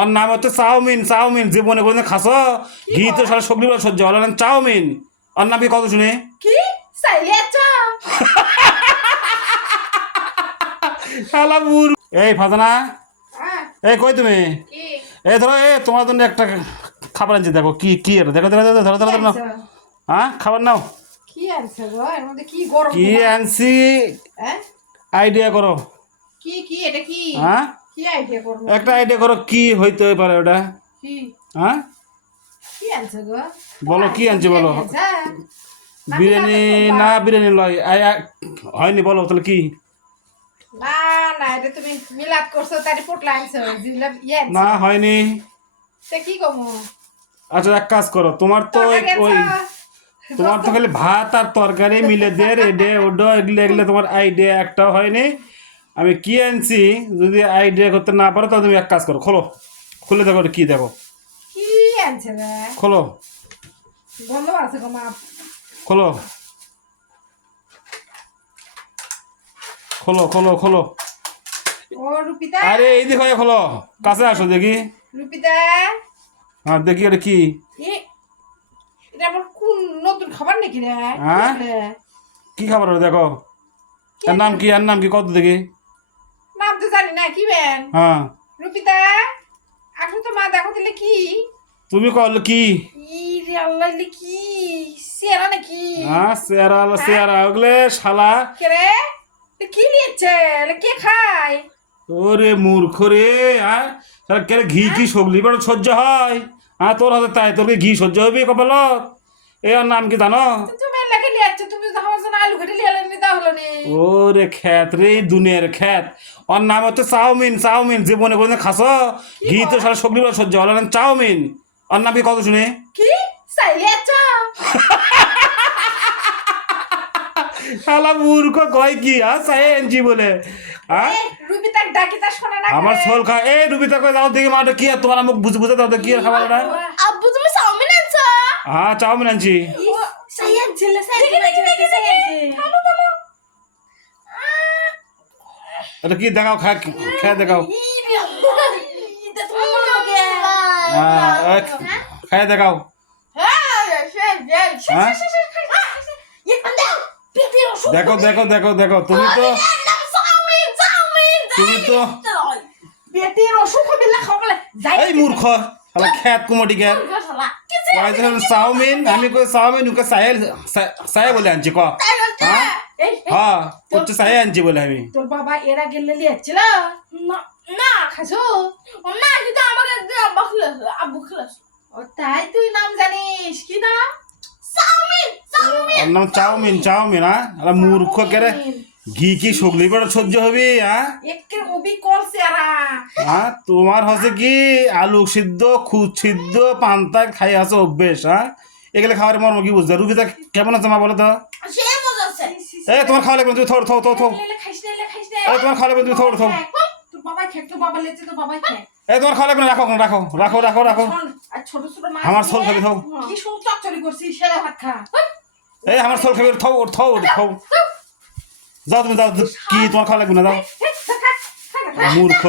আর নাম হচ্ছে chowmein. Chowmein জীবনে কোনদিন খাস? ঘি তো সারা সবজি সহ্য হলো না। চাউমিন আর নাম কি কত শুনে? কি চাইলে আচ্ছা শালা বুর। এই ফাজানা, হ্যাঁ এই কই তুমি? কি এই ধরো, তোমার জন্য একটা খাবার আনছি। দেখো কি কি এটা, দেখো দেখো দেখো, ধরো ধরো ধরো নাও। হ্যাঁ, খাবার নাও। কি আনছে গো এর মধ্যে? কি গরম কি আনছি হ্যাঁ আইডিয়া করো। কি কি এটা কি হ্যাঁ, কি আইডিয়া করব? একটা আইডিয়া করো কি হইতে পারে ওটা। কি হ্যাঁ কি আনছে গো? বলো কি আনছি বলো। বিরিয়ানি না, বিরিয়ানি লয় হয়নি, বলো তাহলে কি? না না এটা তুমি মিলাদ করছো তারি পোটলা আনছো জিলাপ ইয়ে না হয়নি। তে কি কমু? আচ্ছা এক কাজ করো, তোমার তো ওই তোমার তো খালি ভাত আর তরকারি মিলে দিয়ে রেডে ওডো এগুলো এগুলো তোমার আইডিয়া একটাও হয়নি। আমি কি আনছি যদি আইডিয়া করতে না পারো তাহলে তুমি এক কাজ করো, খোলো, খুলে দেখো কি দেখো। কি আনছে রে? খোলো গন্ধ আছে গো মা। খোলো খোলো খোলো খোলো। ও রুপিতা, আরে এই দেখো, খোলো, কাছে আসো দেখি। রুপিতা হ্যাঁ দেখি এটা কি। এ এটা আমার কোন নতুন খাবার নাকি রে? হ্যাঁ? কি খাবার ওটা দেখো। এর নাম কি, এর নাম কি কত দেখি। নাম তো জানি না কি বেন। হ্যাঁ রুপিতা আসলে তো মা দেখো দিলে কি তুমি কল কি। ই রে আল্লাহ লে কি সেরা নাকি? হ্যাঁ চেহারা চেহারা ওগুলো শালা। কে রে কি লিয়েছে কে খায়? ওরে মূর্খ রে। আর শালা কে ঘি কি সবজি বড় সহ্য হয়? হ্যাঁ তোর হাতে তাই, তোর কি ঘি সহ্য হবে কপাল? এ ওর নাম কি জানো? তুমি লাগে লিয়েছে, তুমি তো আমার জন্য আলু ঘেটে লিয়ে নি তা হলো নি। ওরে খ্যাত রে, দুনিয়ার খ্যাত। ওর নাম হচ্ছে চাউমিন। চাউমিন জীবনে কোনদিন খাস? ঘি তো সারা সবজি সহ্য হলো না। চাউমিন ওর নাম কি কত শুনে? কি চাইলে আচ্ছা শালা মূর্খ কয় কি এনজি বলে। হ্যাঁ রুবিতা ডাকি তা শোনা না আমার সোল খা। এই রুবিতা কই যাও দেখি মাটা কি আর তোমার মুখ বুঝে বুঝে দাও তো কি আর খাবার ওটা। আব্বু তুমি চাউমিন আনছো? হ্যাঁ চাউমিন আনছি। সাইয়ান ছেলে সাইয়ান থামো থামো এটা কি দেখাও, খেয়ে দেখাও। এটা তুমি মনে হবে হ্যাঁ খেয়ে দেখাও। হ্যাঁ দেখো দেখো দেখো দেখো, তুমি তো তুমি তো পেটের অসুখ হবে না খাবলে যাই এই মূর্খ শালা খ্যাত কুমটিকে। চাউমিন আমি কই চাউমিন ওকে সাহেল সাহে বলে আনছি ক। হ্যাঁ হ্যাঁ করছে সাহে আনছি বলে আমি। তোর বাবা এরা গেলে লিয়েছিল না না খাসো না কিন্তু আমাকে আব্বা খুলেছ আব্বু খুলেছ ও তাই তুই নাম জানিস কি নাম? চাউমিন চাউমিন ওর নাম চাউমিন। চাউমিন হ্যাঁ মূর্খ কেরে ঘি কি সগলি বড় সহ্য হবে? হ্যাঁ একে ওবি কল সেরা হ্যাঁ তোমার হচ্ছে কি আলু সিদ্ধ খুদ সিদ্ধ পান্তা খাই আছে অভ্যেস। হ্যাঁ এগুলো খাওয়ার মর্ম কি বুঝতে? রুবিতা কেমন আছে মা বলো তো? সে মজা আছে এই তোমার খাওয়া লাগবে, তুমি থোড় থো থো থো। খাইস না এই তোমার খাওয়া লাগবে, তুমি থোড় থো। তোর বাবা খেক তোর বাবা লেছে তোর বাবাই খেক এই তোমার খাওয়া লাগবে না, রাখো রাখো রাখো রাখো রাখো। আর ছোট ছোট মাছ আমার সোল খাবি থাও। কি সুন্দর চচ্চড়ি করছিস সেরা ভাত খা এই আমার সোল খাবি থাও থো থো। যাও তুমি যাও, কি তোমার খাওয়া লাগবে না, যাও মূর্খ।